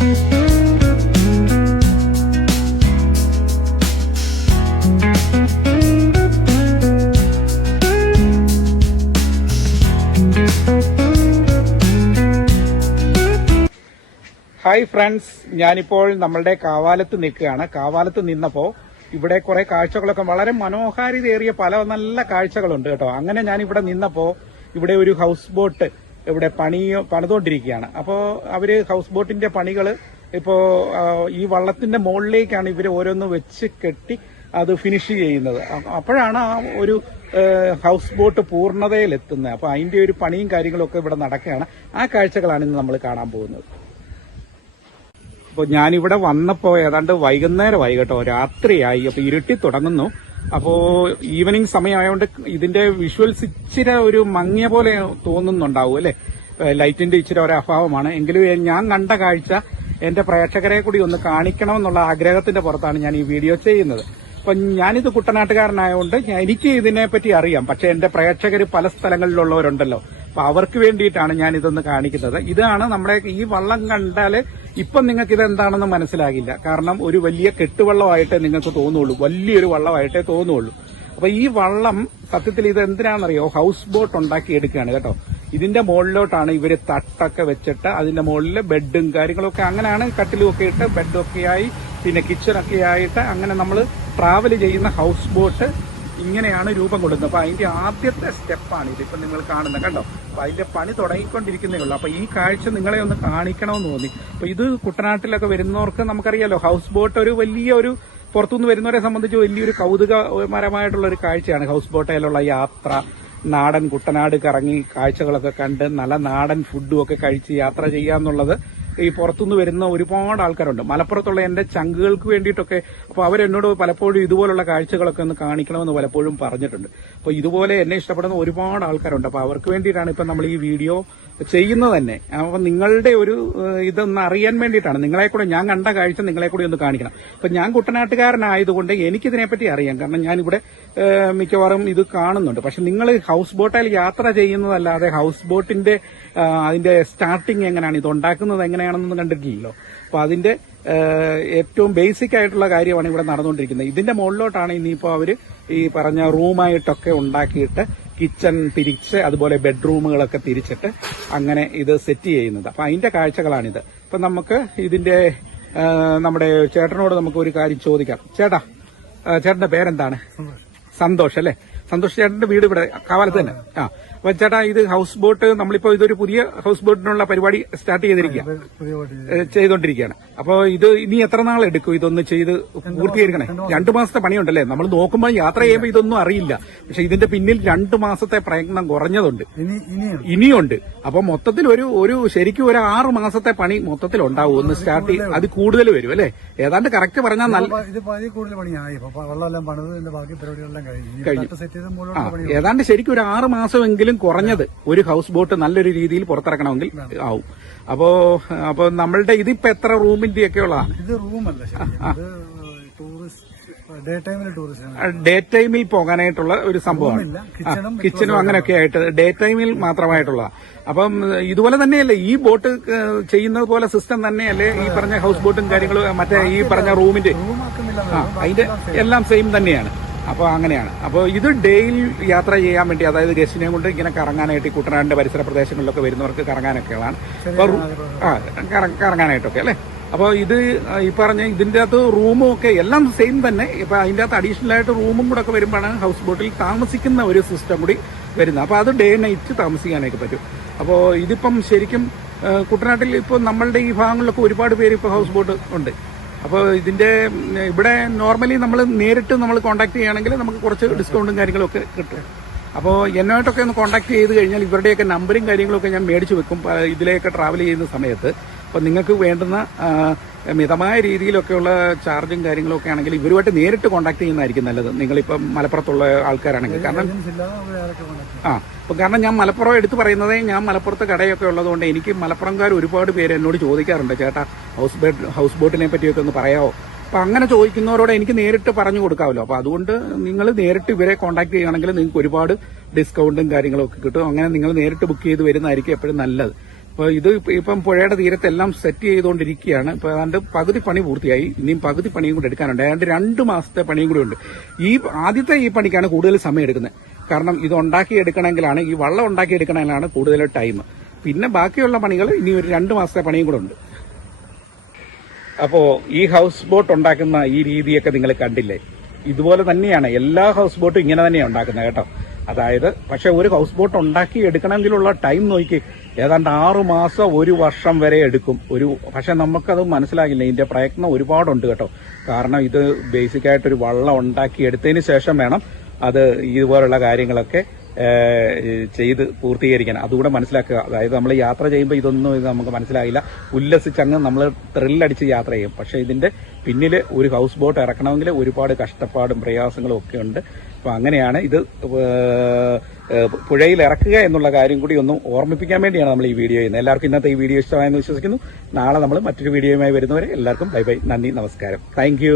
Hi friends ഞാനിപ്പോൾ നമ്മളുടെ കാവാലത്ത് നിൽക്കുകയാണ്. കാവാലത്ത് നിന്നപ്പോൾ ഇവിടെ കുറെ കാഴ്ചകളൊക്കെ വളരെ മനോഹാരിതയേറിയ പല നല്ല കാഴ്ചകളുണ്ട് കേട്ടോ. അങ്ങനെ ഞാൻ ഇവിടെ നിന്നപ്പോൾ ഇവിടെ ഒരു ഹൗസ് ബോട്ട് ഇവിടെ പണി പണിതുകൊണ്ടിരിക്കുകയാണ് അപ്പോൾ അവർ ഹൗസ് ബോട്ടിന്റെ പണികൾ ഇപ്പോൾ ഈ വള്ളത്തിന്റെ മുകളിലേക്കാണ് ഇവർ ഓരോന്ന് വെച്ച് കെട്ടി അത് ഫിനിഷ് ചെയ്യുന്നത്. അപ്പോഴാണ് ആ ഒരു ഹൗസ് ബോട്ട് പൂർണതയിലെത്തുന്നത്. അപ്പോൾ അതിന്റെ ഒരു പണിയും കാര്യങ്ങളൊക്കെ ഇവിടെ നടക്കുകയാണ്. ആ കാഴ്ചകളാണ് ഇന്ന് നമ്മൾ കാണാൻ പോകുന്നത്. അപ്പോൾ ഞാനിവിടെ വന്നപ്പോൾ ഏതാണ്ട് വൈകുന്നേരമായി കേട്ടോ. രാത്രിയായി. അപ്പോൾ ഇരുട്ടി തുടങ്ങുന്നു. അപ്പോൾ ഈവനിങ് സമയമായതുകൊണ്ട് ഇതിന്റെ വിഷ്വൽസ് ഇച്ചിരി ഒരു മങ്ങിയ പോലെ തോന്നുന്നുണ്ടാവും അല്ലെ? ലൈറ്റിന്റെ ഇച്ചിരി ഒരു അഭാവമാണ്. എങ്കിലും ഞാൻ കണ്ട കാഴ്ച എന്റെ പ്രേക്ഷകരെ കൂടി ഒന്ന് കാണിക്കണമെന്നുള്ള ആഗ്രഹത്തിന്റെ പുറത്താണ് ഞാൻ ഈ വീഡിയോ ചെയ്യുന്നത്. അപ്പൊ ഞാനിത് കുട്ടനാട്ടുകാരനായതുകൊണ്ട് എനിക്ക് ഇതിനെപ്പറ്റി അറിയാം. പക്ഷെ എന്റെ പ്രേക്ഷകർ പല സ്ഥലങ്ങളിലുള്ളവരുണ്ടല്ലോ. അപ്പൊ അവർക്ക് വേണ്ടിയിട്ടാണ് ഞാൻ ഇതൊന്ന് കാണിക്കുന്നത്. ഇതാണ് നമ്മുടെ ഈ വള്ളം കണ്ടാൽ ഇപ്പം നിങ്ങൾക്ക് ഇതെന്താണെന്ന് മനസ്സിലാകില്ല. കാരണം ഒരു വലിയ കെട്ടുവള്ളമായിട്ടേ നിങ്ങൾക്ക് തോന്നുള്ളൂ. വലിയൊരു വള്ളമായിട്ടേ തോന്നുള്ളൂ. അപ്പൊ ഈ വള്ളം സത്യത്തിൽ ഇത് എന്തിനാണെന്നറിയോ? ഹൗസ് ബോട്ട് ഉണ്ടാക്കി എടുക്കുകയാണ് കേട്ടോ. ഇതിന്റെ മുകളിലോട്ടാണ് ഇവർ തട്ടൊക്കെ വെച്ചിട്ട് അതിന്റെ മുകളിൽ ബെഡും കാര്യങ്ങളൊക്കെ അങ്ങനെയാണ് കട്ടിലും ഒക്കെ ഇട്ട് ബെഡൊക്കെ ആയി പിന്നെ കിച്ചണൊക്കെ ആയിട്ട് അങ്ങനെ നമ്മൾ ട്രാവൽ ചെയ്യുന്ന ഹൗസ് ബോട്ട് ഇങ്ങനെയാണ് രൂപം കൊടുക്കുന്നത് അപ്പൊ അതിന്റെ ആദ്യത്തെ സ്റ്റെപ്പാണ് ഇതിപ്പോ നിങ്ങൾ കാണുന്നത്. കണ്ടോ? അപ്പൊ അതിന്റെ പണി തുടങ്ങിക്കൊണ്ടിരിക്കുന്നേ ഉള്ളൂ. അപ്പൊ ഈ കാഴ്ച നിങ്ങളെ ഒന്ന് കാണിക്കണമെന്ന് തോന്നി. അപ്പൊ ഇത് കുട്ടനാട്ടിലൊക്കെ വരുന്നവർക്ക് നമുക്കറിയാലോ ഹൗസ് ബോട്ട് ഒരു വലിയ ഒരു പുറത്തുനിന്ന് വരുന്നവരെ സംബന്ധിച്ച് വലിയൊരു കൗതുകപരമായിട്ടുള്ള ഒരു കാഴ്ചയാണ്. ഹൗസ് ബോട്ടയിലുള്ള യാത്ര നാടൻ കുട്ടനാട് കറങ്ങി കാഴ്ചകളൊക്കെ കണ്ട് നല്ല നാടൻ ഫുഡും ഒക്കെ കഴിച്ച് യാത്ര ചെയ്യാന്നുള്ളത് ഈ പുറത്തുനിന്ന് വരുന്ന ഒരുപാട് ആൾക്കാരുണ്ട്. മലപ്പുറത്തുള്ള എന്റെ ചങ്കുകൾക്ക് വേണ്ടിയിട്ടൊക്കെ അപ്പോൾ അവരെന്നോട് പലപ്പോഴും ഇതുപോലുള്ള കാഴ്ചകളൊക്കെ ഒന്ന് കാണിക്കണമെന്ന് പലപ്പോഴും പറഞ്ഞിട്ടുണ്ട്. അപ്പോൾ ഇതുപോലെ എന്നെ ഇഷ്ടപ്പെടുന്ന ഒരുപാട് ആൾക്കാരുണ്ട്. അപ്പോൾ അവർക്ക് വേണ്ടിയിട്ടാണ് ഇപ്പം നമ്മൾ ഈ വീഡിയോ ചെയ്യുന്നത് തന്നെ. അപ്പൊ നിങ്ങളുടെ ഒരു ഇതൊന്ന് അറിയാൻ വേണ്ടിയിട്ടാണ്. നിങ്ങളെ കൂടെ ഞാൻ കണ്ട കാഴ്ച നിങ്ങളെ കൂടി ഒന്ന് കാണിക്കണം. അപ്പൊ ഞാൻ കുട്ടനാട്ടുകാരനായതുകൊണ്ട് എനിക്കിതിനെപ്പറ്റി അറിയാം. കാരണം ഞാനിവിടെ മിക്കവാറും ഇത് കാണുന്നുണ്ട്. പക്ഷെ നിങ്ങൾ ഹൗസ് ബോട്ടിൽ യാത്ര ചെയ്യുന്നതല്ലാതെ ഹൗസ് ബോട്ടിന്റെ അതിന്റെ സ്റ്റാർട്ടിങ് എങ്ങനെയാണ്? ഇത് ഉണ്ടാക്കുന്നത് എങ്ങനെയാണെന്നൊന്നും കണ്ടിട്ടില്ലല്ലോ. അപ്പൊ അതിന്റെ ഏറ്റവും ബേസിക് ആയിട്ടുള്ള കാര്യമാണ് ഇവിടെ നടന്നുകൊണ്ടിരിക്കുന്നത്. ഇതിന്റെ മുകളിലോട്ടാണ് ഇനിയിപ്പോ അവർ ഈ പറഞ്ഞ റൂമായിട്ടൊക്കെ ഉണ്ടാക്കിയിട്ട് കിച്ചൺ തിരിച്ച് അതുപോലെ ബെഡ്റൂമുകളൊക്കെ തിരിച്ചിട്ട് അങ്ങനെ ഇത് സെറ്റ് ചെയ്യുന്നത്. അപ്പൊ അതിന്റെ കാഴ്ചകളാണിത്. അപ്പൊ നമുക്ക് ഇതിന്റെ നമ്മുടെ ചേട്ടനോട് നമുക്ക് ഒരു കാര്യം ചോദിക്കാം. ചേട്ടാ ചേട്ടന്റെ പേരെന്താണ്? സന്തോഷ് അല്ലേ? സന്തോഷ് ചേട്ടന്റെ വീട് ഇവിടെ കാവാലത്ത് തന്നെ. ആ. അപ്പൊ ചേട്ടാ ഇത് ഹൗസ് ബോട്ട് നമ്മളിപ്പോ ഇതൊരു പുതിയ ഹൗസ് ബോട്ടിനുള്ള പരിപാടി സ്റ്റാർട്ട് ചെയ്തിരിക്കുക ചെയ്തോണ്ടിരിക്കുകയാണ് അപ്പൊ ഇത് ഇനി എത്ര നാൾ എടുക്കും ഇതൊന്ന് ചെയ്ത് പൂർത്തീകരിക്കണേ? രണ്ടു മാസത്തെ പണിയുണ്ടല്ലേ? നമ്മൾ നോക്കുമ്പോൾ യാത്ര ചെയ്യുമ്പോൾ ഇതൊന്നും അറിയില്ല. പക്ഷെ ഇതിന്റെ പിന്നിൽ രണ്ടു മാസത്തെ പ്രയത്നം കുറഞ്ഞതുണ്ട്. ഇനി ഇനിയുണ്ട്. അപ്പൊ മൊത്തത്തിൽ ഒരു ഒരു ശരിക്കും ഒരു ആറ് മാസത്തെ പണി മൊത്തത്തിൽ ഉണ്ടാവും. ഒന്ന് സ്റ്റാർട്ട് അത് കൂടുതൽ വരും അല്ലേ? ഏതാണ്ട് കറക്റ്റ് പറഞ്ഞാൽ നല്ല ഇത് കൂടുതൽ പണിയായി. വെള്ളമെല്ലാം പണിത് ബാക്കി പരിപാടികളെല്ലാം കഴിഞ്ഞു. ആ ഏതാണ്ട് ശരിക്കും ഒരു ആറ് മാസമെങ്കിലും കുറഞ്ഞത് ഒരു ഹൗസ് ബോട്ട് നല്ലൊരു രീതിയിൽ പുറത്തിറക്കണമെങ്കിൽ ആവും. അപ്പോ അപ്പൊ നമ്മളുടെ ഇതിപ്പോ എത്ര റൂമിന്റെ ഒക്കെ ഉള്ളതാണ്? ഇത് റൂമല്ല ഡേ ടൈമിൽ പോകാനായിട്ടുള്ള ഒരു സംഭവമാണ്. കിച്ചണും അങ്ങനെയൊക്കെ ആയിട്ട് ഡേ ടൈമിൽ മാത്രമായിട്ടുള്ള അപ്പം ഇതുപോലെ തന്നെയല്ലേ ഈ ബോട്ട് ചെയ്യുന്നത് പോലെ സിസ്റ്റം തന്നെയല്ലേ ഈ പറഞ്ഞ ഹൗസ് ബോട്ടും കാര്യങ്ങളും മറ്റേ ഈ പറഞ്ഞ റൂമിന്റെ? അതിന്റെ എല്ലാം സെയിം തന്നെയാണ്. അപ്പോൾ അങ്ങനെയാണ്. അപ്പോൾ ഇത് ഡേയിൽ യാത്ര ചെയ്യാൻ വേണ്ടി അതായത് ഗസ്റ്റിനെ കൊണ്ട് ഇങ്ങനെ കറങ്ങാനായിട്ട് ഈ കുട്ടനാടിന്റെ പരിസര പ്രദേശങ്ങളിലൊക്കെ വരുന്നവർക്ക് കറങ്ങാനൊക്കെയാണ്. അപ്പോൾ ആ കറ- കറങ്ങാനായിട്ടൊക്കെ അല്ലേ? അപ്പോൾ ഇത് ഈ പറഞ്ഞ ഇതിന്റെ അകത്ത് റൂമും ഒക്കെ എല്ലാം സെയിം തന്നെ. ഇപ്പം അതിന്റെ അകത്ത് അഡീഷണൽ ആയിട്ട് റൂമും കൂടെ ഒക്കെ വരുമ്പോഴാണ് ഹൗസ് ബോട്ടിൽ താമസിക്കുന്ന ഒരു സിസ്റ്റം കൂടി വരുന്നത്. അപ്പോൾ അത് ഡേ നൈറ്റ് താമസിക്കാനായിട്ട് പറ്റും. അപ്പോൾ ഇതിപ്പം ശരിക്കും കുട്ടനാട്ടിൽ ഇപ്പോൾ നമ്മളുടെ ഈ ഭാഗങ്ങളിലൊക്കെ ഒരുപാട് പേര് ഇപ്പോൾ ഹൗസ് ബോട്ട് ഉണ്ട്. അപ്പോൾ ഇതിന്റെ ഇവിടെ നോർമലി നമ്മൾ നേരിട്ട് നമ്മൾ കോൺടാക്ട് ചെയ്യുകയാണെങ്കിൽ നമുക്ക് കുറച്ച് ഡിസ്കൗണ്ടും കാര്യങ്ങളൊക്കെ കിട്ടും. അപ്പോൾ എന്നുമായിട്ടൊക്കെ ഒന്ന് കോൺടാക്ട് ചെയ്ത് കഴിഞ്ഞാൽ ഇവരുടെയൊക്കെ നമ്പറും കാര്യങ്ങളൊക്കെ ഞാൻ മേടിച്ച് വെക്കും ഇതിലേക്ക് ട്രാവൽ ചെയ്യുന്ന സമയത്ത്. അപ്പോൾ നിങ്ങൾക്ക് വേണ്ടുന്ന മിതമായ രീതിയിലൊക്കെയുള്ള ചാർജും കാര്യങ്ങളൊക്കെ ആണെങ്കിൽ ഇവരുമായിട്ട് നേരിട്ട് കോൺടാക്ട് ചെയ്യുന്നതായിരിക്കും നല്ലത്. നിങ്ങളിപ്പം മലപ്പുറത്തുള്ള ആൾക്കാരാണെങ്കിൽ. കാരണം ആ അപ്പം കാരണം ഞാൻ മലപ്പുറം എടുത്തു പറയുന്നത് ഞാൻ മലപ്പുറത്ത് കടയൊക്കെ ഉള്ളതുകൊണ്ട് എനിക്ക് മലപ്പുറംകാർ ഒരുപാട് പേര് എന്നോട് ചോദിക്കാറുണ്ട്. ചേട്ടാ ഹൗസ് ബോട്ട് ഹൗസ് ബോട്ടിനെ പറ്റിയൊക്കെ ഒന്ന് പറയാമോ അപ്പം അങ്ങനെ ചോദിക്കുന്നവരോട് എനിക്ക് നേരിട്ട് പറഞ്ഞു കൊടുക്കാമല്ലോ അപ്പോൾ അതുകൊണ്ട് നിങ്ങൾ നേരിട്ട് ഇവരെ കോൺടാക്ട് ചെയ്യുകയാണെങ്കിൽ നിങ്ങൾക്ക് ഒരുപാട് ഡിസ്കൗണ്ടും കാര്യങ്ങളൊക്കെ കിട്ടും. അങ്ങനെ നിങ്ങൾ നേരിട്ട് ബുക്ക് ചെയ്ത് വരുന്നതായിരിക്കും എപ്പോഴും നല്ലത്. അപ്പോൾ ഇത് ഇപ്പ- പുഴയുടെ തീരത്തെല്ലാം സെറ്റ് ചെയ്തുകൊണ്ടിരിക്കുകയാണ്. ഇപ്പൊ ഏതാണ്ട് പകുതി പണി പൂർത്തിയായി. ഇനിയും പകുതി പണിയും കൂടെ എടുക്കാനുണ്ട്. ഏതാണ്ട് രണ്ട് മാസത്തെ പണിയും കൂടെ ഉണ്ട്. ഈ ആദ്യത്തെ ഈ പണിക്കാണ് കൂടുതൽ സമയം എടുക്കുന്നത്. കാരണം ഇത് ഉണ്ടാക്കി എടുക്കണമെങ്കിലാണ് ഈ വള്ളം ഉണ്ടാക്കി എടുക്കണമെങ്കിലാണ് കൂടുതൽ ടൈം. പിന്നെ ബാക്കിയുള്ള പണികൾ ഇനി ഒരു രണ്ട് മാസത്തെ പണിയും കൂടെ ഉണ്ട്. അപ്പോൾ ഈ ഹൗസ് ബോട്ട് ഉണ്ടാക്കുന്ന ഈ രീതിയൊക്കെ നിങ്ങൾ കണ്ടില്ലേ? ഇതുപോലെ തന്നെയാണ്. എല്ലാ ഹൗസ് ബോട്ടും ഇങ്ങനെ തന്നെയാണ് ഉണ്ടാക്കുന്നത് കേട്ടോ. അതായത് പക്ഷെ ഒരു ഹൗസ് ബോട്ട് ഉണ്ടാക്കി എടുക്കണമെങ്കിലുള്ള ടൈം നോക്കി. ഏതാണ്ട് ആറു മാസം ഒരു വർഷം വരെ എടുക്കും. ഒരു പക്ഷെ നമുക്കത് മനസ്സിലാകില്ല. ഇതിന്റെ പ്രയത്നം ഒരുപാടുണ്ട് കേട്ടോ. കാരണം ഇത് ബേസിക്കായിട്ടൊരു വള്ളം ഉണ്ടാക്കി എടുത്തതിന് ശേഷം വേണം അത് ഇതുപോലുള്ള കാര്യങ്ങളൊക്കെ ചെയ്ത് പൂർത്തീകരിക്കണം. അതുകൂടെ മനസ്സിലാക്കുക. അതായത് നമ്മൾ യാത്ര ചെയ്യുമ്പോൾ ഇതൊന്നും ഇത് നമുക്ക് മനസ്സിലാകില്ല ഉല്ലസിച്ചങ്ങ് നമ്മൾ ത്രില്ലടിച്ച് യാത്ര ചെയ്യും. പക്ഷേ ഇതിന്റെ പിന്നിൽ ഒരു ഹൗസ് ബോട്ട് ഇറക്കണമെങ്കിൽ ഒരുപാട് കഷ്ടപ്പാടും പ്രയാസങ്ങളും ഒക്കെ ഉണ്ട്. അപ്പോൾ അങ്ങനെയാണ് ഇത് പുഴയിൽ ഇറക്കുക എന്നുള്ള കാര്യം കൂടി ഒന്നും ഓർമ്മിപ്പിക്കാൻ വേണ്ടിയാണ് നമ്മൾ ഈ വീഡിയോ ചെയ്യുന്നത്. എല്ലാവർക്കും ഇന്നത്തെ ഈ വീഡിയോ ഇഷ്ടമായെന്ന് വിശ്വസിക്കുന്നു. നാളെ നമ്മൾ മറ്റൊരു വീഡിയോയുമായി വരുന്നവരെ എല്ലാവർക്കും ബൈ ബൈ. നന്ദി നമസ്കാരം. താങ്ക്